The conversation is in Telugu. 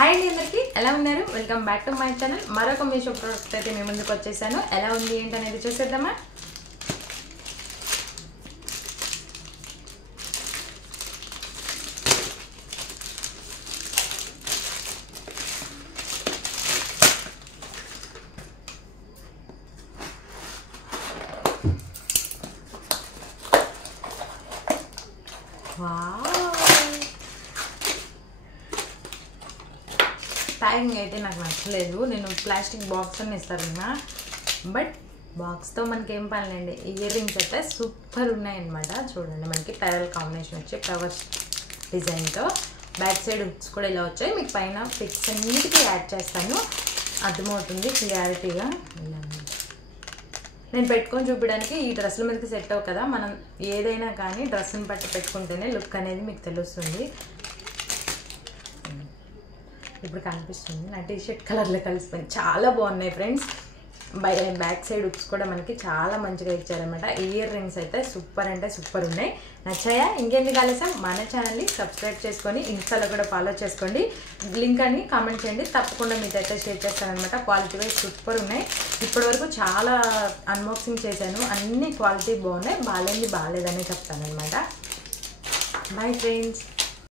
హాయ్ అండి అందరికీ ఎలా ఉన్నారు? Welcome back to my channel. మరొక మీషో ప్రోడక్ట్ అయితే మీ ముందుకు వచ్చేసాను. ఎలా ఉంది ఏంటనేది చూసేద్దామా? ప్యాకింగ్ అయితే నాకు నచ్చలేదు. నేను ప్లాస్టిక్ బాక్స్ అని ఇస్తారన్నా, బట్ బాక్స్తో మనకి ఏం పనిలేండి. ఇయర్ రింగ్స్ అయితే సూపర్ ఉన్నాయన్నమాట. చూడండి, మనకి పెరల్ కాంబినేషన్ వచ్చి ఫ్లవర్స్ డిజైన్తో బ్యాక్ సైడ్ హుక్స్ కూడా ఇలా వచ్చాయి. మీకు పైన పిక్స్ అన్నిటికీ యాడ్ చేస్తాను, అర్థమవుతుంది క్లియారిటీగా. నేను పెట్టుకొని చూపించడానికి ఈ డ్రెస్సుల మీదకి సెట్ అవ్వ కదా, మనం ఏదైనా కానీ డ్రెస్ని బట్టి పెట్టుకుంటేనే లుక్ అనేది మీకు తెలుస్తుంది. ఇప్పుడు కనిపిస్తుంది నా టీషర్ట్ కలర్లో కలిసిపోయింది. చాలా బాగున్నాయి ఫ్రెండ్స్. బ్యాక్ సైడ్ హుక్స్ కూడా మనకి చాలా మంచిగా ఇచ్చారనమాట. ఇయర్ రింగ్స్ అయితే సూపర్ అంటే సూపర్ ఉన్నాయి. నచ్చాయా? ఇంకెందుకు ఆలస్యం, మన ఛానల్ని సబ్స్క్రైబ్ చేసుకొని ఇన్స్టాలో కూడా ఫాలో చేసుకోండి. లింక్ అని కామెంట్ చేయండి, తప్పకుండా మీతో అయితే షేర్ చేస్తానమాట. క్వాలిటీ వైజ్ సూపర్ ఉన్నాయి. ఇప్పటివరకు చాలా అన్బాక్సింగ్ చేశాను, అన్ని క్వాలిటీ బాగున్నాయి. బాగాలేదని చెప్తాను అనమాట. Bye friends.